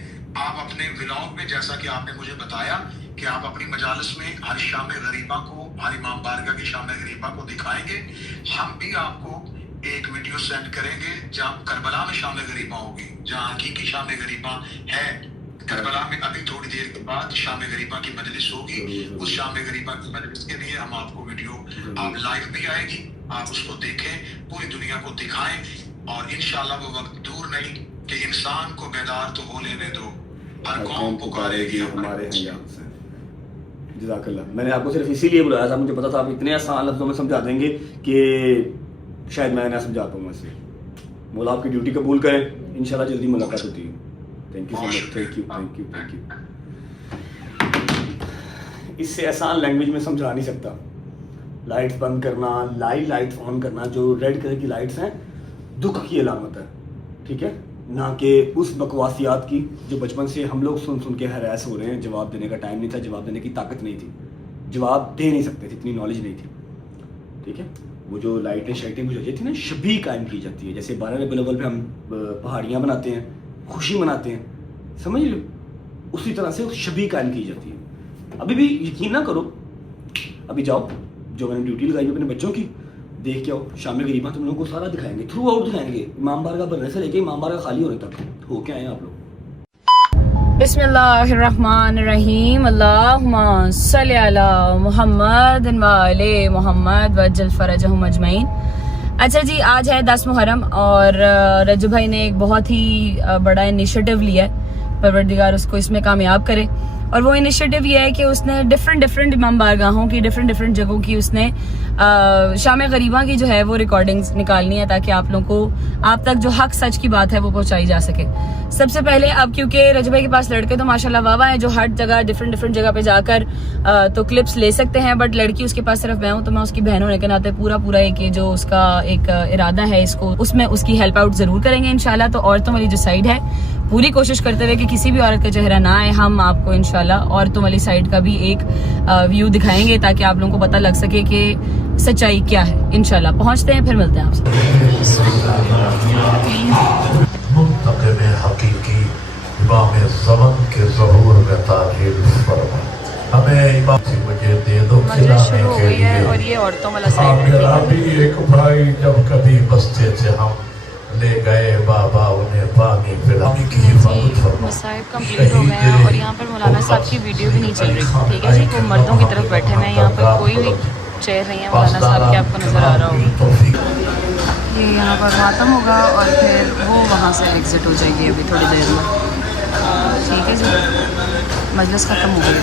آپ اپنے ولاگ میں, جیسا کہ آپ نے مجھے بتایا کہ آپ اپنی مجالس میں ہر شام غریبہ کو, ہر امام بارگاہ کی شام غریبہ کو دکھائیں گے. ہم بھی آپ کو ایک ویڈیو سینڈ کریں گے جہاں کربلا میں شام غریبہ ہوگی, جہاں حقیقی شام غریبہ ہے. کربلا میں ابھی تھوڑی دیر کے بعد شام غریبہ کی مجلس ہوگی. اس شام غریبہ کی مجلس کے لیے ہم آپ کو ویڈیو, آپ لائیو بھی آئے گی, آپ اس کو دیکھیں, پوری دنیا کو دکھائیں. اور انشاءاللہ وہ وقت دور نہیں کہ انسان کو بیدار تو ہو لینے دو, ہر قوم پکارے گی ہمارے حیام سے. جزاک اللہ. میں نے آپ کو صرف اسی لیے بلایا تھا, مجھے پتا تھا آپ اتنے آسان لفظوں میں سمجھا دیں گے کہ شاید میں نہ سمجھا پاؤں گا. سے مولا آپ کی ڈیوٹی قبول کریں, انشاءاللہ جلدی ملاقات ہوتی ہے. Thank you so much. Thank you thank you thank you. اس سے آسان لینگویج میں سمجھا نہیں سکتا. لائٹس بند کرنا, لائٹ آن کرنا, جو ریڈ کلر کی لائٹس ہیں دکھ کی علامت ہے, ٹھیک ہے, نہ کہ اس بکواسیات کی جو بچپن سے ہم لوگ سن کے ہراس ہو رہے ہیں. جواب دینے کا ٹائم نہیں تھا, جواب دینے کی طاقت نہیں تھی, جواب دے نہیں سکتے تھے, اتنی نالج نہیں تھی, ٹھیک ہے. وہ جو لائٹیں شائٹیں بجھائی تھی نا, شبیہ قائم کی جاتی ہے. جیسے 12 ربیع الاول پہ ہم پہاڑیاں بناتے ہیں, خوشی مناتے ہیں, سمجھ لو, اسی طرح سے شبیہ قائم کی جاتی ہے. ابھی بھی یقین نہ کرو, ابھی جاؤ, جو میں نے ڈیوٹی لگائی ہے اپنے بچوں کی, دیکھ کے آؤ. شام غریبہ تم لوگوں کو سارا دکھائیں گے, تھرو آؤٹ دکھائیں گے, امام بارگاہ بننے سے لے کے امام بارگاہ خالی ہونے تک ہو کے آئے آپ لوگ. بسم اللہ الرحمن الرحیم. اللہم صلی علی محمد و علی محمد وجل فرجہم اجمعین. اچھا جی, آج ہے 10 محرم اور رجب بھائی نے ایک بہت ہی بڑا انیشیٹو لیا ہے, پروردگار اس کو اس میں کامیاب کرے. اور وہ انیشیٹو یہ ہے کہ اس نے ڈفرینٹ امام بارگاہوں کی, ڈفرینٹ جگہوں کی اس نے شام غریبہ کی جو ہے وہ ریکارڈنگز نکالنی ہے, تاکہ آپ لوگوں کو, آپ تک جو حق سچ کی بات ہے وہ پہنچائی جا سکے. سب سے پہلے اب کیونکہ رجب بھائی کے پاس لڑکے تو ماشاءاللہ واہ ہیں جو ہر جگہ ڈفرینٹ جگہ پہ جا کر تو کلپس لے سکتے ہیں, بٹ لڑکی اس کے پاس صرف میں ہوں, تو میں اس کی بہن ہونے کے ناطے پورا ایک یہ جو اس کا ایک ارادہ ہے, اس کو اس میں اس کی ہیلپ آؤٹ ضرور کریں گے انشاءاللہ. تو عورتوں والی جو سائڈ ہے پوری کوشش کرتے ہوئے کہ کسی بھی عورت کا چہرہ نہ آئے, ہم آپ کو انشاءاللہ عورتوں والی سائڈ کا بھی ایک ویو دکھائیں گے تاکہ آپ لوگوں کو پتہ لگ سکے کہ سچائی کیا ہے. انشاءاللہ پہنچتے ہیں, پھر ملتے ہیں آپ سے. منتقم حقیقی امام زمن کے ظہور میں تعریف فرما, ہمیں امام سے مجھے دے دو کھلانے کے لیے. اور یہ عورتوں والا سائڈ ہے. میرا بھی ایک بھائی جب کبھی بستے سے ہم لے گئے بابا انہیں پانی پلانے کی حفاظت فرما. مصائب کمپلیٹ ہو گئے ہیں اور یہاں پر مولانا صاحب کی ویڈیو بھی نہیں چل رہی, ٹھیک ہے جی. وہ مردوں کی طرف بیٹھے ہوئے ہیں, یہاں پر کوئی بھی چیئر نہیں ہے. مولانا صاحب کے آپ کو نظر آ رہا ہوگا. یہ یہاں پر ماتم ہوگا اور پھر وہ وہاں سے ایگزٹ ہو جائے گی ابھی تھوڑی دیر میں, ٹھیک ہے جی. مجلس ختم ہو گیا.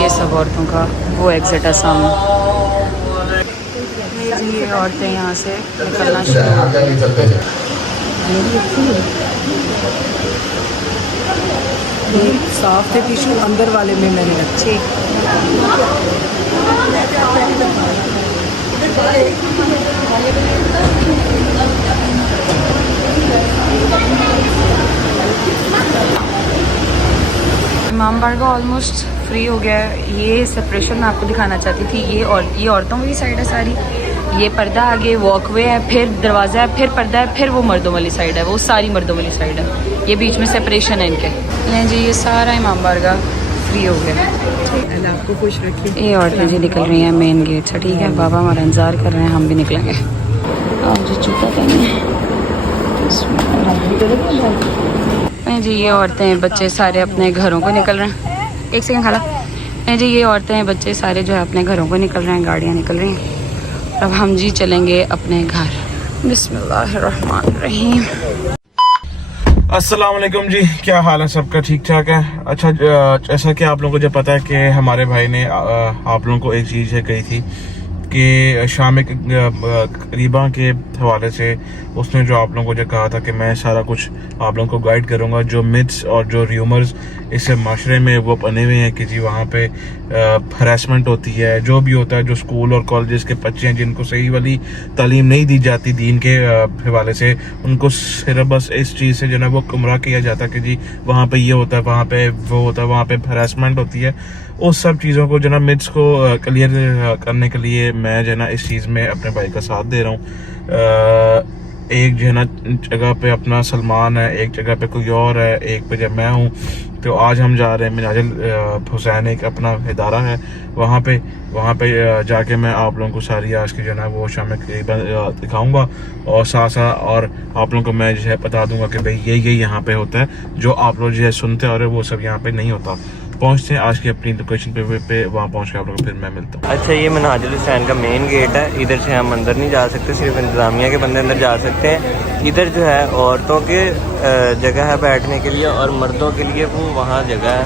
یہ سب عورتوں کا وہ ایگزٹ ہے سامنے. یہ عورتیں یہاں سے نکلنا شروع ہو گئی. صاف تھے ٹیشو اندر والے میں نے رکھے. امام بارگاہ آلموسٹ فری ہو گیا ہے. یہ سپریشن میں آپ کو دکھانا چاہتی تھی. یہ عورتوں والی سائڈ ہے ساری. یہ پردہ آگے واک وے ہے, پھر دروازہ ہے, پھر پردہ ہے, پھر وہ مردوں والی سائڈ ہے. وہ ساری مردوں والی سائڈ ہے. یہ بیچ میں سپریشن ہے ان کے. جی یہ سارا امام بارگاہ فری ہو گیا. اللہ آپ کو خوش رکھے. یہ عورتیں جی نکل رہی ہیں مین گیٹ سے, ٹھیک ہے. بابا ہمارا انتظار کر رہے ہیں, ہم بھی نکلیں گے. آپ جی چوکا پہنے جی. یہ عورتیں بچے سارے اپنے گھروں کو نکل رہے ہیں. ایک سیکنڈ کھالا جی. یہ عورتیں بچے سارے جو ہے اپنے گھروں کو نکل رہے ہیں, گاڑیاں نکل رہی ہیں. اب ہم جی چلیں گے اپنے گھر. بسم اللہ الرحمن الرحیم. السلام علیکم جی, کیا حال ہے سب کا؟ ٹھیک ٹھاک ہے. اچھا, جیسا کہ آپ لوگوں کو جو پتا ہے کہ ہمارے بھائی نے آپ لوگوں کو ایک چیز کہی تھی کہ شام قریباں کے حوالے سے اس نے جو آپ لوگوں کو جو کہا تھا کہ میں سارا کچھ آپ لوگوں کو گائیڈ کروں گا. جو متس اور جو ریومرز اس معاشرے میں وہ بنے ہوئے ہیں کہ جی وہاں پہ ہراسمنٹ ہوتی ہے, جو بھی ہوتا ہے, جو اسکول اور کالجز کے بچے ہیں جن کو صحیح والی تعلیم نہیں دی جاتی دین کے حوالے سے, ان کو صرف بس اس چیز سے جو ہے وہ گمراہ کیا جاتا ہے کہ جی وہاں پہ یہ ہوتا ہے, وہاں پہ وہ ہوتا ہے, وہاں پہ ہراسمنٹ ہوتی ہے. اس سب چیزوں کو جو نا متس کو کلیئر کرنے کے لیے میں جو ہے نا اس چیز میں اپنے بھائی کا ساتھ دے رہا ہوں. ایک جو ہے نا جگہ پہ اپنا سلمان ہے, ایک جگہ پہ کوئی اور ہے, ایک پہ جب میں ہوں. تو آج ہم جا رہے ہیں مناج حسین, ایک اپنا ادارہ ہے وہاں پہ جا کے میں آپ لوگوں کو ساری آج کی جو ہے نا وہ شام قریباً دکھاؤں گا, اور ساتھ ساتھ اور آپ لوگوں کو میں جو ہے بتا دوں گا کہ بھائی یہ یہاں پہ ہوتا ہے, جو آپ لوگ جو ہے سنتے اور وہ سب یہاں پہ نہیں ہوتا. پہنچتے ہیں آج کی اپنی لوکیشن پہ, وہاں پہنچ کے آپ لوگوں کو پھر میں ملتا ہوں. اچھا, یہ منہاج الحسین کا مین گیٹ ہے. ادھر سے ہم اندر نہیں جا سکتے, صرف انتظامیہ کے بندے اندر جا سکتے ہیں. ادھر جو ہے عورتوں کے جگہ ہے بیٹھنے کے لیے, اور مردوں کے لیے وہ وہاں جگہ ہے.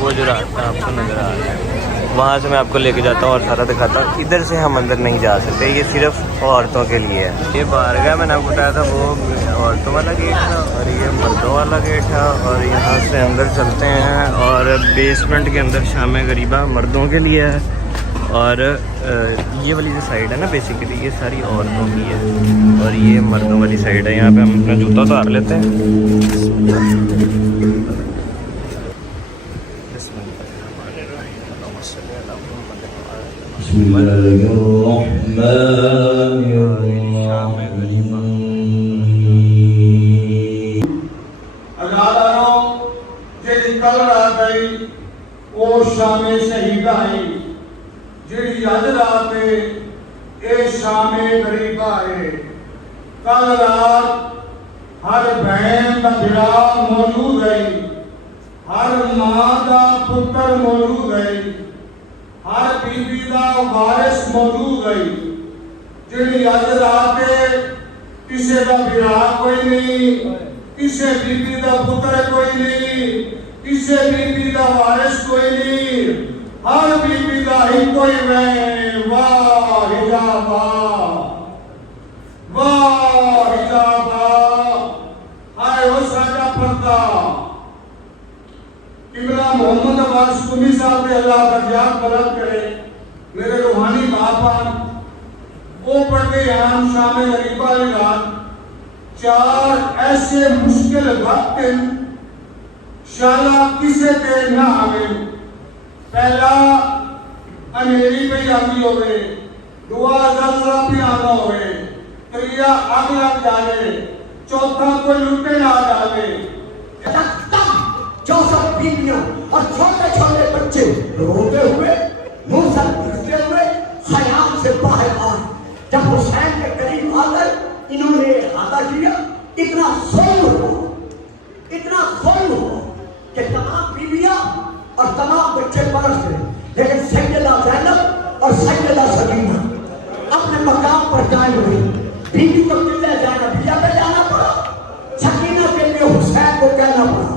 وہ جو راستہ آپ کو نظر آ رہا ہے وہاں سے میں آپ کو لے کے جاتا ہوں اور سارا دکھاتا ہوں. ادھر سے ہم اندر نہیں جا سکتے, یہ صرف عورتوں کے لیے ہے. یہ بارگاہ میں نے آپ کو بتایا تھا وہ عورتوں والا گیٹ تھا, اور یہ مردوں والا گیٹ تھا. اور یہاں سے اندر چلتے ہیں, اور بیسمنٹ کے اندر شام غریبہ مردوں کے لیے ہے. اور یہ والی جو سائڈ ہے نا بیسیکلی یہ ساری عورتوں کی ہے, اور یہ مردوں والی سائڈ ہے. یہاں پہ ہم اپنا جوتا اتار لیتے ہیں. بسم اللہ الرحمن الرحیم. اجالانوں جیڑی کل رات آئی وہ شام شہیدہ آئی, جیڑی اج رات ہے اے شام غریبہ ہے. کل رات ہر بہن کا بھرا موجود ہے, ہر ماں کا پتر موجود ہے, ہر بیوی کا وارث موجود ہے. جیڑی اج رات ہے کسی کا بھرا کوئی نہیں, کسی بیوی کا پتر کوئی نہیں, کسی بیوی کا وارث کوئی نہیں, ہر بیوی کا ہی کوئی میں. واہ حجابا, واہ حجابا, ہائے وہ ساڈا پردہ. قبلہ محمد عباس قمی صاحب نے اللہ درجات بلند کرے, میرے روحانی باپا وہ پڑھتے ہیں شام غریبہ کی رات. 4 ایسے مشکل وقت شالا کسے تے نہ آوے. پہلا انہیری پہ آتی ہوئے, دعا زلزلہ پہ آنا ہوئے, تریا آگ لگ جائے, چوتھا کوئی لٹے نہ جائے. جو سب بیویاں اور چھوٹے چھوٹے بچے روتے ہوئے منہ سے دکھتے ہوئے خیام سے باہر آئے. جب حسین کے قریب آ کر انہوں نے احاطہ کیا, اتنا ظلم ہو کہ تمام بیویاں اور تمام بچے برس گئے. لیکن سیدہ زینب اور سیدہ سکینہ اپنے مقام پر قائم ہوئی. بیوی کو قلعہ زینبیہ پہ جانا پڑا, سکینہ کے لیے حسین کو کہنا پڑا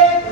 1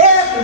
1